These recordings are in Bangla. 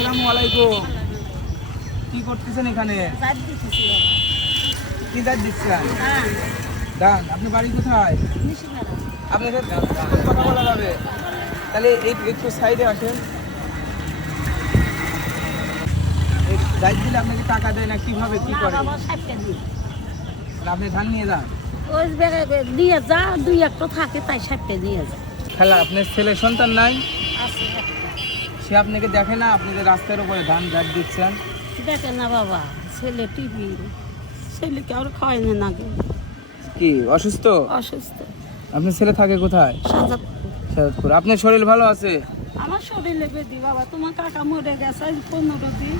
আসসালামু আলাইকুম। কি করতেছেন এখানে? কি দাঁত দিচ্ছেন? হ্যাঁ। দান আপনি বাড়ি কোথায়? আপনার কথা বলা যাবে। তাহলে এই একটু সাইডে আসেন। এই দিলে আপনাকে টাকা দেয় না কীভাবে কি করে? আপনি ধান নিয়ে যান। ওই দিয়ে যা দুই একটা থাকে তাই সাপটা দিয়ে যা খেলা আপনার ছেলে সন্তান নাই? আছে। সে আপনাকে দেখে না আপনি যে রাস্তার উপরে ধান দাঁত দিচ্ছেন। দেখে না বাবা ছেলে টিভি ছেলেকে আর খাওয়াই না নাগে কি অসুস্থ? অসুস্থ। আপনার ছেলে থাকে কোথায়? সাজাদপুর। আপনার শরীর ভালো আছে? আমার শরীরে বেদি বাবা তোমার কাকা মরে গেছে পনেরো দিন।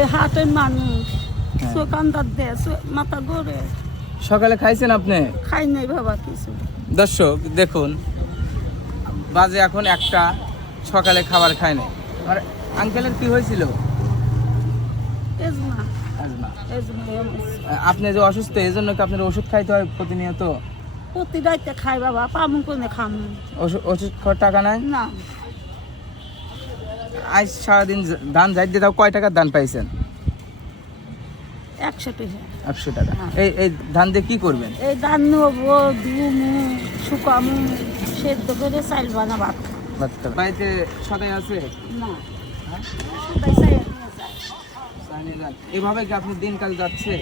এই হাটের মানুষ হ্যাঁ। চোকান্দার দেয় মাথা গড়ে সকালে খাইছেন আপনি? খাই নাই বাবা কিছু। দর্শক দেখুন বাজে এখন একটা। সকালে খাবার খায় না আর আঙ্কেলের কি হয়েছিল। আপনি যে অসুস্থ এই জন্য কি আপনার ওষুধ খাইতে হয় প্রতিনিয়ত? প্রতি রাইতে খাই বাবা পামু কোনে খামু ওষুধ ওষুধ খাওয়ার টাকা নাই? না। আজ সারাদিন ধান যাই দিয়ে তাও কয় টাকার ধান পাইছেন? একশো টাকা। একশো টাকা। হ্যাঁ। এই এই ধান দিয়ে কি করবেন? এই ধান নেব ধুমু শুকামু সেদ্ধ করে চাইল বানা ভাত। বাচ্চা। বাড়িতে সদাই আছে? না। হ্যাঁ? এভাবে কি আপনি দিনকাল যাচ্ছে?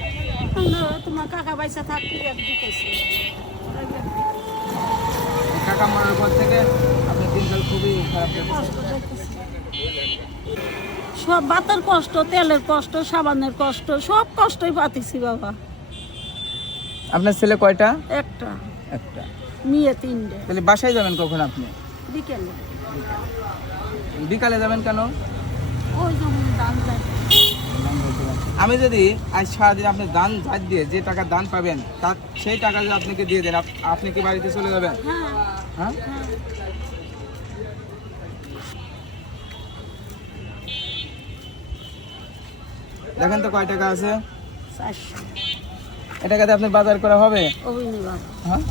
তোমার কাকা পয়সা থাকতে কাকা মারার পর থেকে আপনার দিনকাল খুবই খারাপ। সব ভাতের কষ্ট তেলের কষ্ট সাবানের কষ্ট সব কষ্টই পাতিছি বাবা। আপনার ছেলে কয়টা? একটা। একটা। মেয়ে তিনটে। তাহলে বাসায় যাবেন কখন আপনি? বিকেলে। বিকালে যাবেন কেন? ওই যায় আমি যদি আজ সারাদিন আপনি দান ধার দিয়ে যে টাকা দান পাবেন তার সেই টাকা যদি আপনাকে দিয়ে দেন আপ- আপনি কি বাড়িতে চলে যাবেন? হ্যাঁ। হ্যাঁ? দেখেন তো কয় টাকা আছে? এটাকে আপনার বাজার করা হবে? হ্যাঁ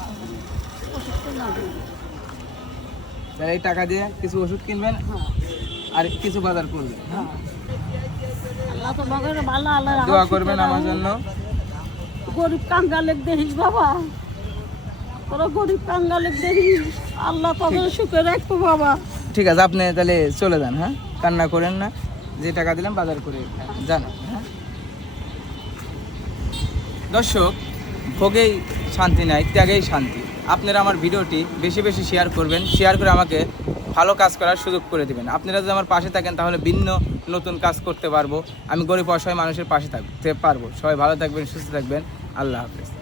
ওষুধ তো না দিই। তাহলে এই টাকা দিয়ে কিছু ওষুধ কিনবেন হ্যাঁ। আর কিছু বাজার করবেন। হ্যাঁ। দোয়া করবেন আমার জন্য। গরিব কাঙ্গালেক দেখিস বাবা। তোরা গরিব কাঙ্গালেক দেখিস আল্লাহ তোকে সুখে রাখব বাবা। ঠিক আছে আপনি তাহলে চলে যান হ্যাঁ? কান্না করেন না। যে টাকা দিলাম বাজার করে যান হ্যাঁ? দর্শক ভোগেই শান্তি নাই ত্যাগেই শান্তি। আপনারা আমার ভিডিওটি বেশি বেশি শেয়ার করবেন শেয়ার করে আমাকে ভালো কাজ করার সুযোগ করে দেবেন। আপনারা যদি আমার পাশে থাকেন, তাহলে ভিন্ন নতুন কাজ করতে পারব। আমি গরিব অসহায় মানুষের পাশে থাকতে পারব। সবাই ভালো থাকবেন, সুস্থ থাকবেন। আল্লাহ হাফেজ।